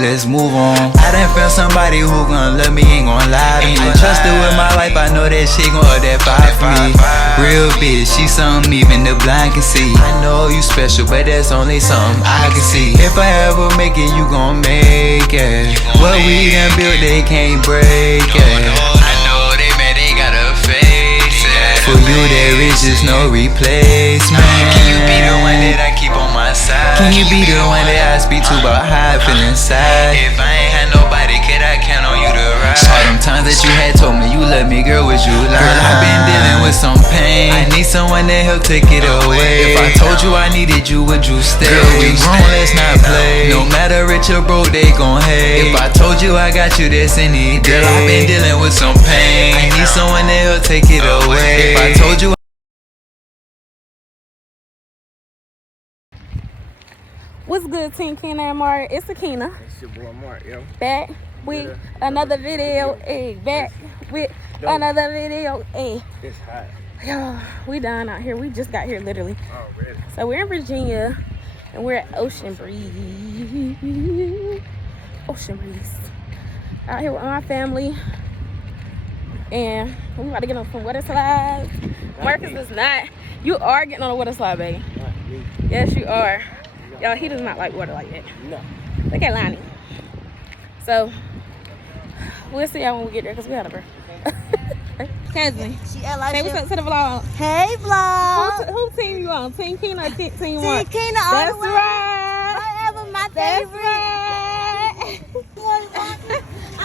let's move on. I done found somebody who gon' love me, ain't gon' lie to me. Trusted with my life, I know that she gon' up that vibe for me. Real bitch, she something even the blind can see. I know you special, but that's only something I can see. If I ever make it, you gon' make it. What we done built, they can't break it. I know they mad, they gotta face it. For you, there is just no replacement. Can you be the one that I keep on my side? Can you be the one that I speak to about how I feel inside? If I ain't had nobody, could I count on you to ride? All them times that you had told me you love me, girl, would you lie? Girl, I've been dealing with some pain. I need someone to help take it away. If I told you I needed you, would you stay? Girl, we grown, let's not play. No matter rich or broke, they gon' hate. If I told you I got you, that's any day. Girl, I've been dealing with some pain. I need someone to help take it away. If I told you. What's good, Team Kina and Mark? It's Akina. It's your boy Mark, yo. Back with another video. Back with another video. It's hot. Yo, we done out here. We just got here literally. Already. So we're in Virginia and we're at Ocean Breeze. Ocean Breeze. Out here with my family. And we about to get on some water slides. Marcus is not. You are getting on a water slide, baby. Yes, you are. Y'all, he does not like water like that. No. Look at Lonnie. So, we'll see y'all when we get there because we had a birth. Cousin, say what's up to the vlog. Hey, vlog. Who team you on? Team Kina or Team Team Mark? Kina all That's the way. right. Forever my That's favorite. right.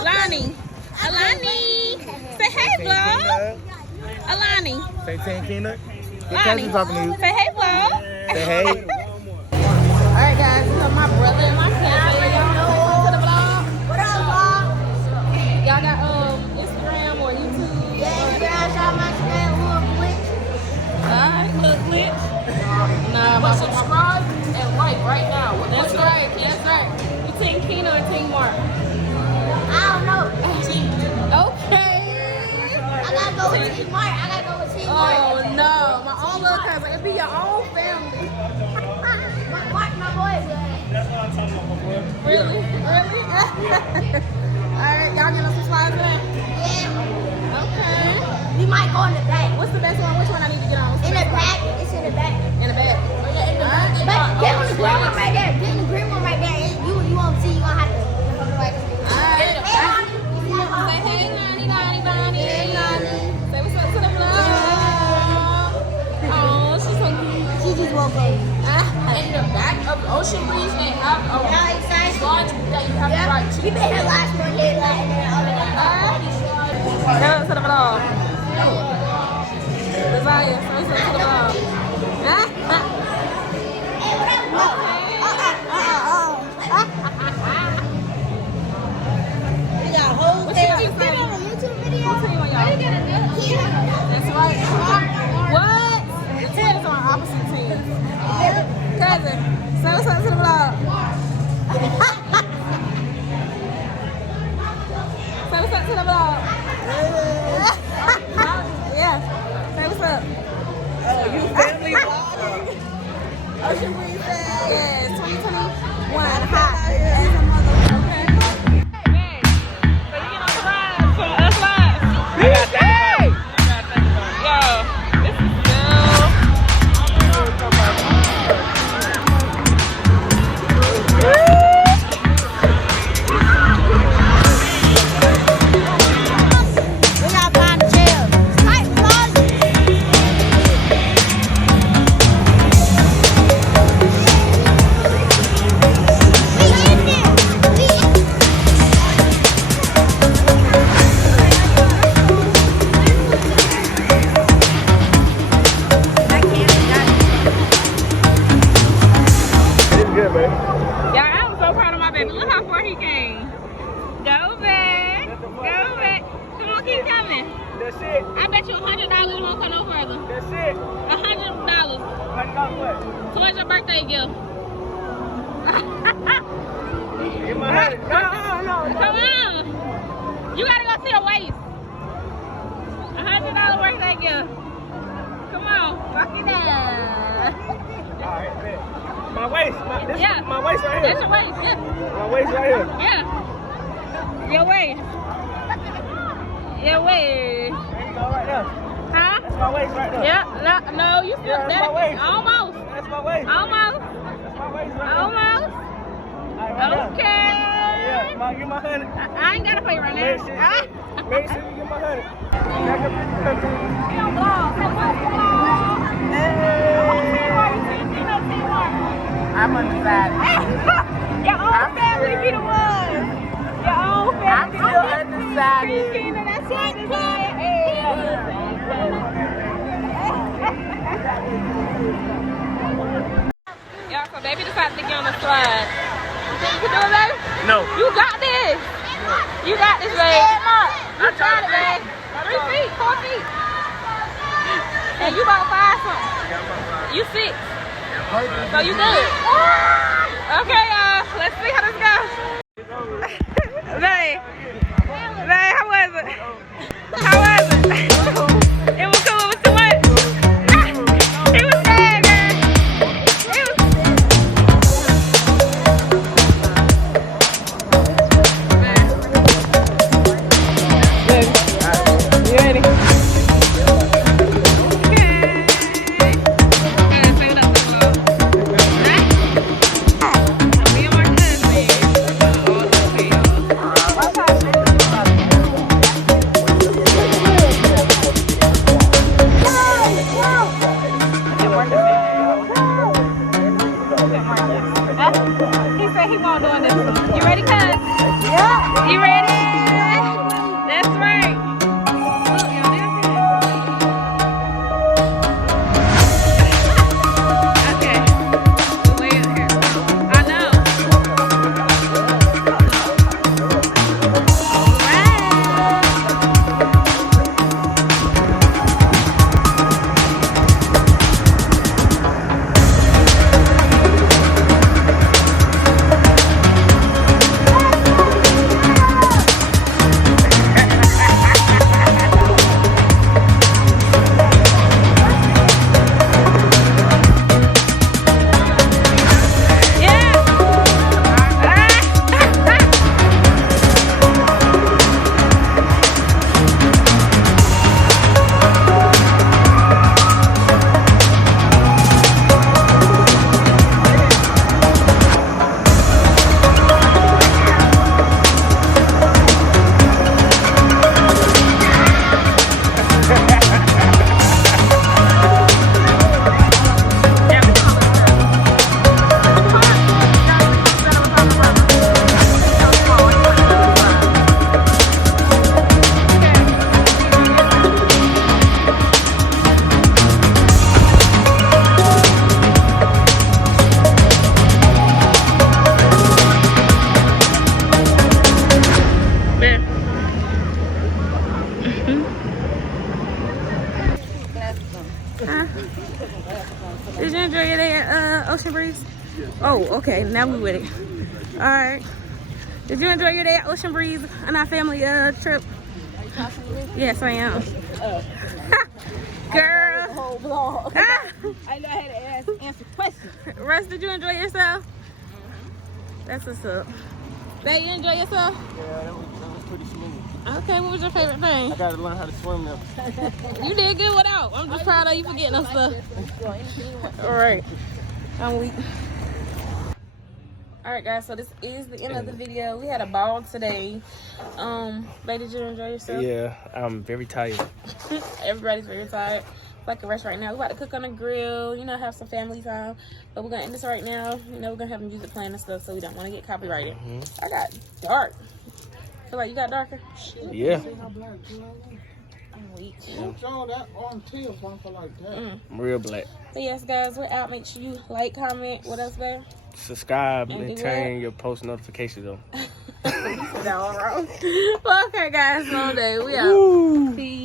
Lonnie. Alani. Say hey, vlog. Alani. Say Team Kina. Lonnie. Talking to you. Say hey, vlog. Say hey. Alright guys, this is my brother and my family. Y'all know to the vlog. What up, vlog? Y'all got Instagram or YouTube? Yeah, Instagram, shout my Instagram, Lil Glitch. Alright, look glitch. Nah, but subscribe and like right now. That's right, that's right. You Team Kina or Team Mark? I don't know. Okay. I gotta go with Team Mark. Oh no, my own little cousin. It be your own family. Mark, my boy. Really? Really? Alright, y'all getting some slides in? Yeah. Okay. We might go in the back. What's the best one? Which one I need to get on? In the back. It's in the back. In the back. Oh, yeah, in the back. But get on the green one right there. Get on the green one right there. You won't see. You gonna have to. Alright. Hey, Lonnie. Say hey, Lonnie, Lonnie, Lonnie. Hey, Lonnie. Say what's up to the vlog. Oh, she's so cute. She just woke up. In the back of Ocean Breeze, they have a Y'all excited? slide that you have to ride to. We been here last Monday, like, and then the other day. Go to the vlog. Desire, say what's up to the vlog. We got a whole What thing. you You saying? put it on a YouTube video? What team are y'all? That's right. What? The teams are on opposite teams. Cousin, say what's up to the vlog. Say what's up to the vlog. Yeah. Say what's up. Oh, you family vlogging? Ocean Breeze Day. Yeah, 2021. Hot. As a mother. Okay. Hey, so you get on the ride for us live. I got that. Yo, this is We gotta find a jail. Right, vlog. We in there. We in It's good, baby. yeah, I'm so proud of my baby. Look how far he came. Go back. Go back. Come on, keep coming. That's it. I bet you $100 won't come no further. That's it. $100 $100 what? towards your birthday gift. Get my head. No. Come on. You gotta go see your waist. $100 birthday gift. Come on, walk it down. All right, bet. Come on. My waist. This Yeah. is my waist right here. That's your waist. Yeah. My waist right here. Yeah. Your waist. Your waist. There you go right there. Huh? That's my waist right there. Yeah. No, you still Yeah, that's my waist. Almost. That's my waist. Almost. That's my waist right Almost. there. All right, right Okay. there. Yeah, give my 100. I ain't gotta pay right now. Make sure you get my 100. Back up. I'm undecided. Your own family be the one. Your own family. I'm still undecided. That's it. Yeah, so baby decided to get on the slide. You think you can do it, baby? No. You got this. You got this, baby. You got it, baby. 3 feet, 4 feet. And you about 5 something. You 6. So you good. Okay, let's see how this goes. Babe, how was it? How was it? It was cool, it was too much. It was bad, girl. It was... You ready? He said he won't doing this one. You ready, cuz? Yeah. You ready? That's right. Look, y'all, okay. Way up here. I know. Did you enjoy your day at Ocean Breeze? Oh, okay. Now we with it. All right. Did you enjoy your day at Ocean Breeze on our family trip? Yes, I am. Girl. Whole vlog. Ah. I know I had to answer questions. Russ, did you enjoy yourself? That's what's up. Babe, you enjoy yourself? Yeah, that was pretty smooth. Okay, what was your favorite thing? I gotta learn how to swim now. You did good without. I'm just proud of you for getting us stuff. All right. I'm weak. All right, guys. So this is the end of the video. We had a ball today. Babe, did you enjoy yourself? Yeah, I'm very tired. Everybody's very tired. Like a rush right now. We're about to cook on the grill. You know, have some family time. But we're gonna end this right now. You know, we're gonna have music playing and stuff, so we don't want to get copyrighted. I got dark. Feel like you got darker? Yeah. I'm weak. I'm real black. So yes, guys, we're out. Make sure you like, comment. What else, babe? Subscribe And and do turn what? your post notifications on. That all wrong. Well, okay, guys. One day. We out. Peace.